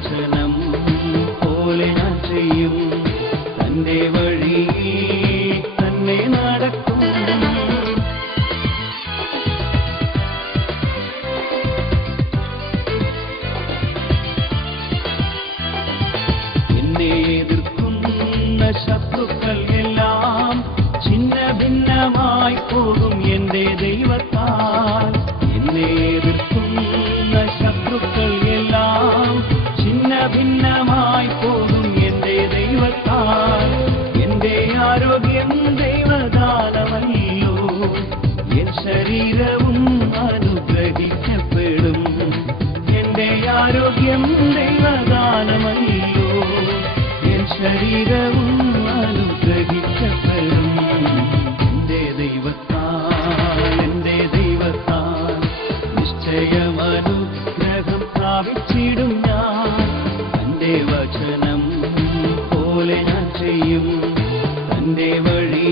വചനം പോലെ ഞാൻ ചെയ്യും, തന്റെ വഴി തന്നെ നടക്കും. എന്നെ എതിർക്കുന്ന ശത്രുക്കൾ എല്ലാം ഛിന്ന ഭിന്നമായി പോകും എന്റെ ദൈവത്താൽ. എന്നെ എതിർക്കുന്ന ശത്രുക്കൾ എല്ലാം ഛിന്ന ഭിന്നമായി പോകും എന്റെ ദൈവത്താൽ. എന്റെ ആരോഗ്യം ദൈവദാനമല്ലോ, എൻ ശരീരവും അനുഗ്രഹിക്കപ്പെടും. എന്റെ ആരോഗ്യം ദൈവദാനമല്ലോ, എൻ ശരീരവും അനുഗ്രഹിക്കപ്പെടും. എന്റെ ദൈവത്താൽ നിശ്ചയം അനുഗ്രഹം പ്രാപിച്ചിടും ഞാൻ. തന്റെ വചനം പോലെ ഞാൻ ചെയ്യും, തന്റെ വഴി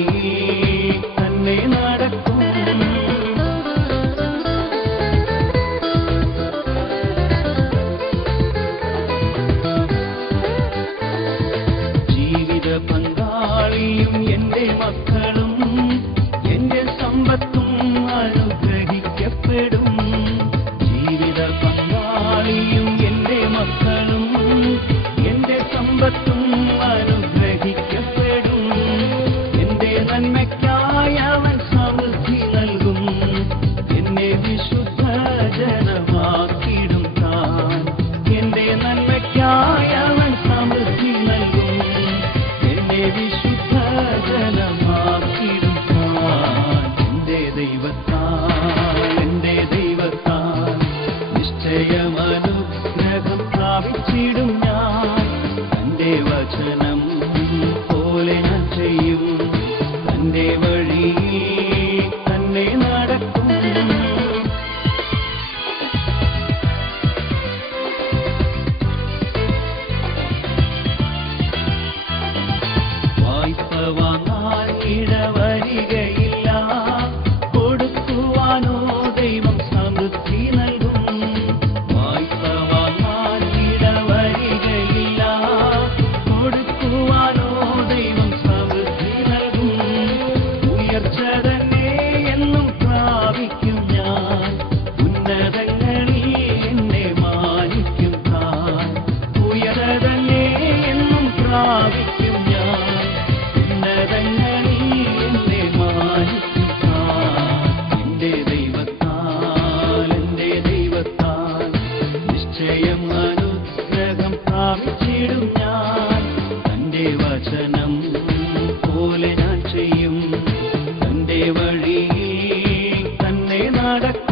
തന്നെ നടക്കും. ജീവിത പങ്കാളിയും എന്റെ മക്കളും എന്റെ സമ്പത്തും അനുഗ്രഹിക്കപ്പെടും. ജീവിത പങ്കാളിയും എന്റെ മക്കളും എന്റെ സമ്പത്തും അനുഗ്രഹിക്കപ്പെടും. എന്റെ നന്മയ്ക്കായി അവൻ സമൃദ്ധി നൽകും, എന്നെ വിശുദ്ധ ജനമാക്കിടും താൻ. എന്റെ നന്മയ്ക്കായി അവൻ സമൃദ്ധി നൽകും, എന്നെ വിശുദ്ധ ജനമാക്കിടും താൻ. എന്റെ ദൈവത്താൽ നിശ്ചയം അനുഗ്രഹം പ്രാപിച്ചിടും ഞാൻ. തന്റെ വചനം പോലെ ഞാൻ ചെയ്യും, തന്റെ വഴി തന്നെ നടക്കും. വായ്പ വാങ്ങാൻ ഇടവരികയില്ല, കൊടുക്കുവാനോ ദൈവം സമൃദ്ധി നൽകും. വായ്പ വാങ്ങാൻ ഇടവരികയില്ല, കൊടുക്കുവാനോ ദൈവം സമൃദ്ധി നൽകും. ഉയർച്ച തന്നെ എന്നും പ്രാപിക്കും ഞാൻ, ഉന്നതങ്ങളിൽ എന്നെ മാനിക്കും താൻ. ഉയർച്ച തന്നെ എന്നും പ്രാപിക്കും ഞാൻ, ഉന്നതങ്ങളിൽ എന്നെ മാനിക്കും താൻ. എന്റെ ദൈവത്താൽ നിശ്ചയം അനുഗ്രഹം പ്രാപിച്ചിടും ഞാൻ. തന്റെ വചനം പോലെ ഞാൻ ചെയ്യും, തന്റെ വഴി തന്നെ നടക്കും.